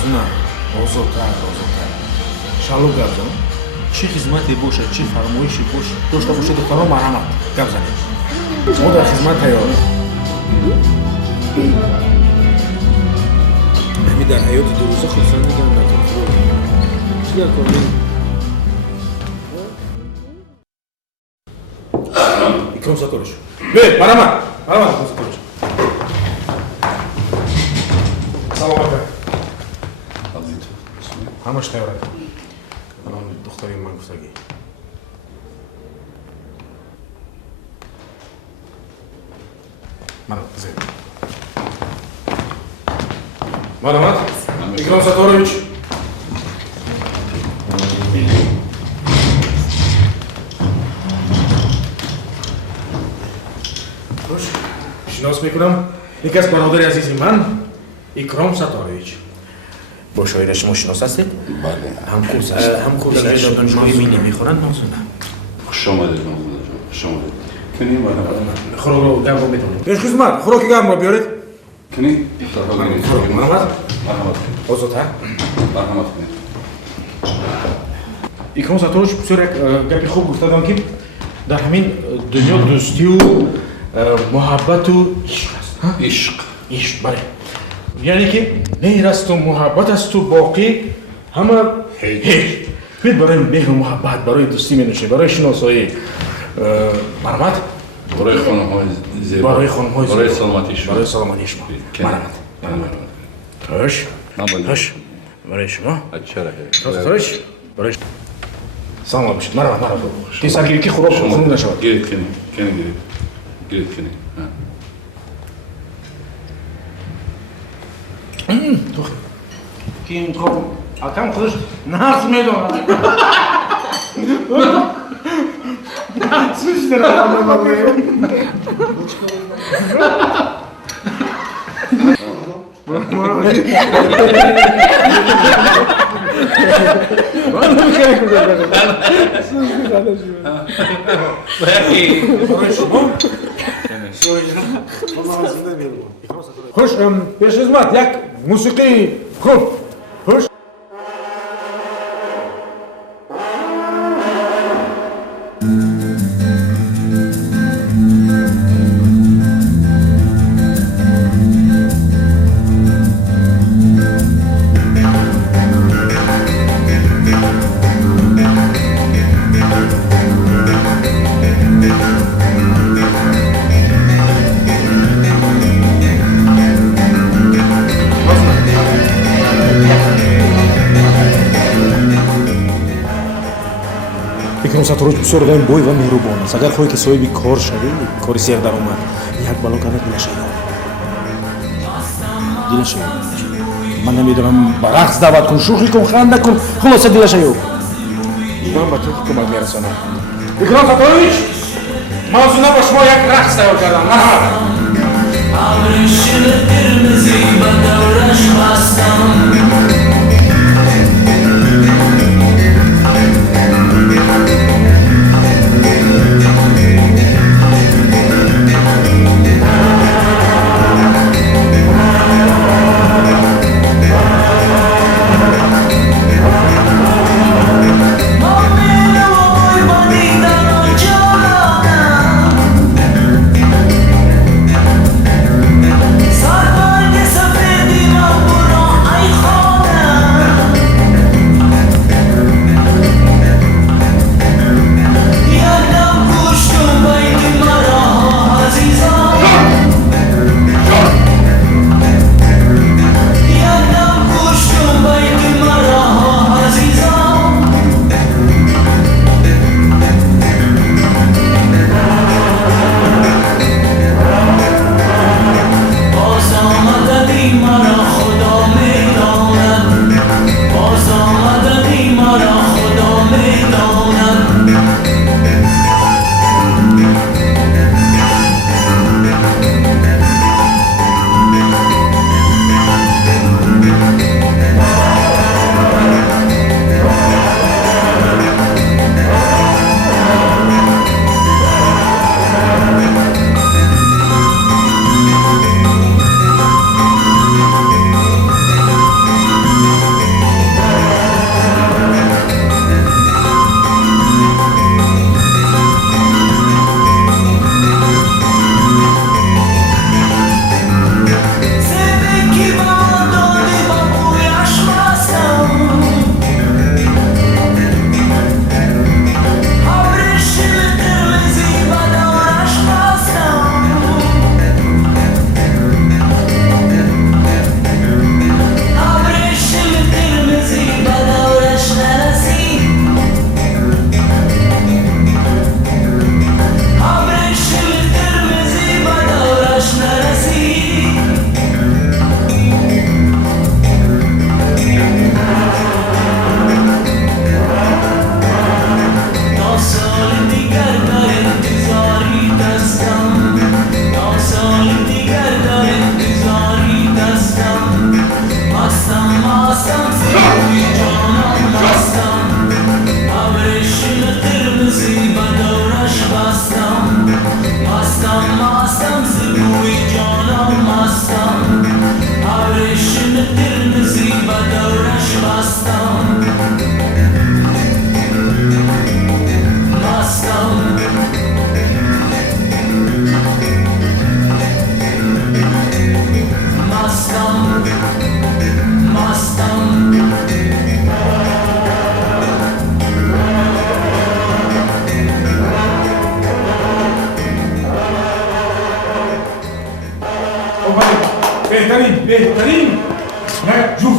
مازونا озодтар шалугардон чӣ хизмате бошад чӣ фармоише бошад дошта бошад духтаро марҳамат гап занед мо дар хизмат тайёр ҳамин дар ҳаёти дурӯза хурсанд мекунам дар телефон чӣ дар кор икрам сатторович марҳамат икрам сатторович саломат ҳамаш тайёр аст духтари ман гуфтагӣ марҳамат икрам сатторович хуш шинос мекунам ин кас бародари азизи ман икрам сатторович бо шоира шумо шинос ҳастед? бале. ҳамкурс дар донишгоҳи мини мехонанд мавзуна. Хуш омадед мавзуна. Хуш омадед. Кини марҳамат. Хӯрокро гамро метавонед. Пешхизмат, хӯроки гамро биёред. Кини? Марҳамат. Марҳамат. Озодтар. Марҳамат кини. Икрам Сатторович бисёр як гапи хуб гуфтадам ки дар ҳамин дунё дӯстию муҳаббату ишқ аст. Ишқ. Ишқ, бале. яъне ки меҳр асту муҳаббат асту боқӣ ҳама ҳеҷ бед барои меҳру муҳаббат барои дӯстӣ менӯшем барои шиносоӣ марҳамат барои хонумҳои зебо барои хонумҳои зебо барои саломатии шумо барои саломатии шумо марҳамат хуш хуш барои шумо хуш барои саломат бошед марҳамат ки саргирӣ ки хӯрок хунук нашавад гиред кини гиред кини Ким ком акам худаш нағз медонад. Слушай, нормально бабе. Хуш, пешхизмат, як мусиқи хуб. Хуш. Икрам Сатторович бисёр одаи бой ва меҳрубон аст. Агар хоҳӣ ки соҳиби кор шавӣ, кори сердаромад, як бало карда дилаша ёр. Дилаша ёр. Ман намедонам ба рақс даъват кун, шӯхӣ кун, ханда кун, хулоса дилаша ёр. Ман ба ту кӯмак мерасонам. Икрам Сатторович, мавзуна ба шумо як рақс тайёр кардам. Марҳамат. Абриши қирмизи ба давраш бастам. Sarvar de safedi mahbub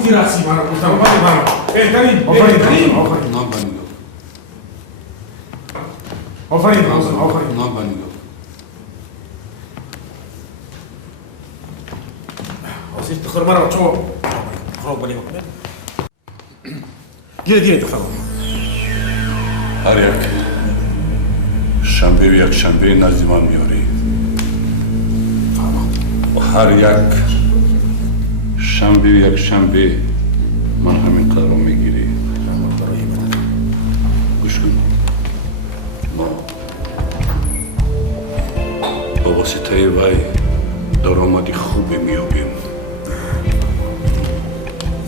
گفتی رقصی من گفتم ولی من بهترین آفرین محسن آفرین آسیب بخور مرا تو خراب بلی گیره دخترم هر یک شنبه و یک شنبه نزد من میاری و هر یک شنبه و یک شنبه من همین قدر رو میگیری گوش کن ما با واسطه وی درآمدی خوبی میابیم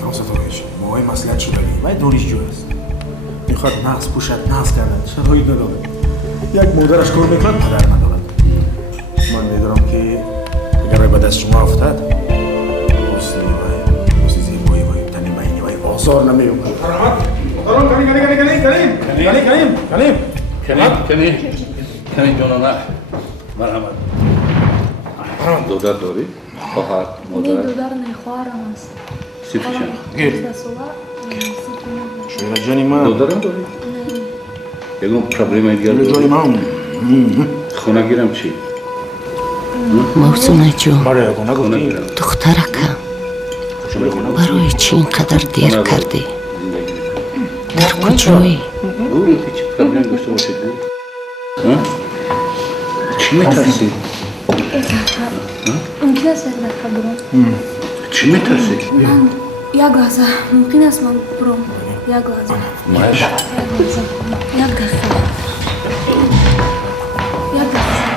فرانساتوریش موهای مسئلت شده ولی دانشجو است میخواد نقص پوشد نقص کردن شرایط نداره یک مادرش کار میکند پدر ندارد من میدارم که اگر به دست شما افتد واسه زیبایی وای تنی بینی وای آزار نمیوم کنی جانانه مرحمت دودر داری؟ خواهر Не مادر додарный хварамас. سیفشن شویره جانی من دودرم داری؟ یکم پرابلم دیگر جانی داری؟ من خونه گیرم چی؟ موسومه باره کنه خونه گفتی گیرم دخترکم برای چی اینقدر دیر کردی؟ در کجایی؟ بگو هیچ پرابلم داشته باشید بگو چی میترسی؟ ممكن أسألك برو؟ چی میترسی؟ من يا غازة ممكن أسمع برو يا غازة ماش يا غازة يا غازة يا غازة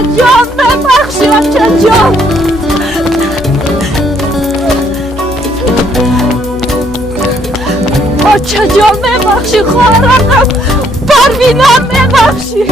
آچا جان ببخشی آچا جان آچا جان ببخشی خواهرم پروینم ببخشی